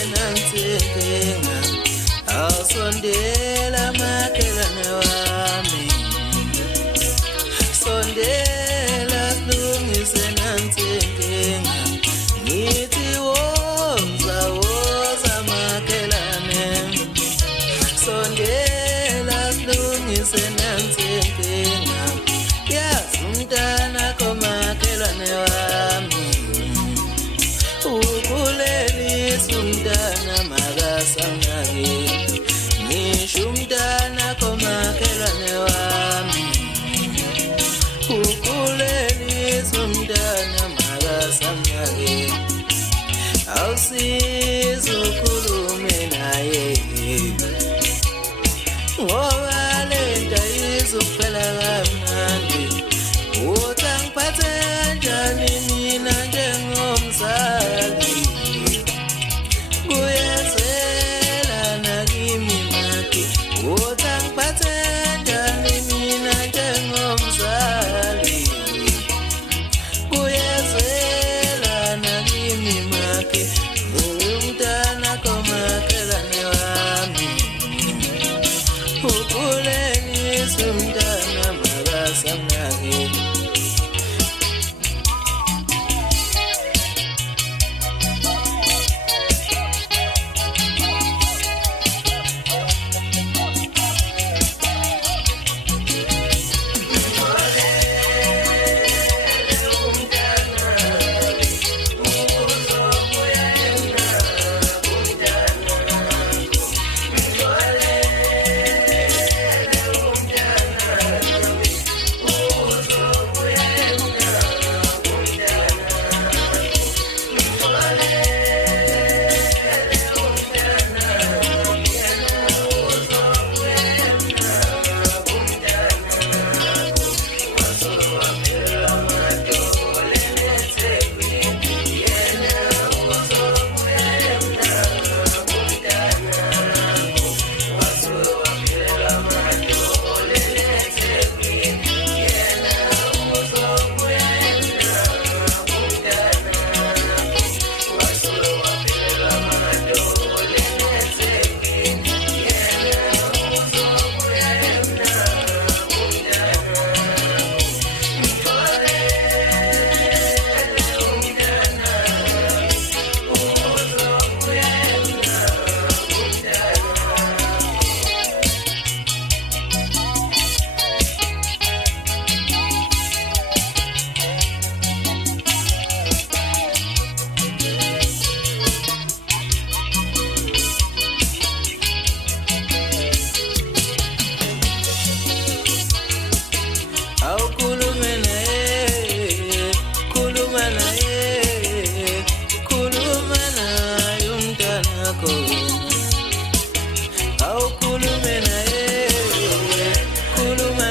senansinkinga awusondela makhelwane wami sondela silungise nansinkinga ngithi woza makhelwane sondela silungise nansinkinga yazi umntana komakhelwane wami ukulelisa umntana makasamnake ngisho umntana komakhelwane wami ukulelisa umntana makasamnake awusiza ukhulume naye ngoba lenta izokuphela kamnandi uthi angiphathe kanjani mina njengomzali kuyenzela nakimi maki uthi angiphathe kanjani mina njengomzali kuyenzela nakimi maki umntana komakhelwane wami ukulelisa umntana makasamnake Khuluma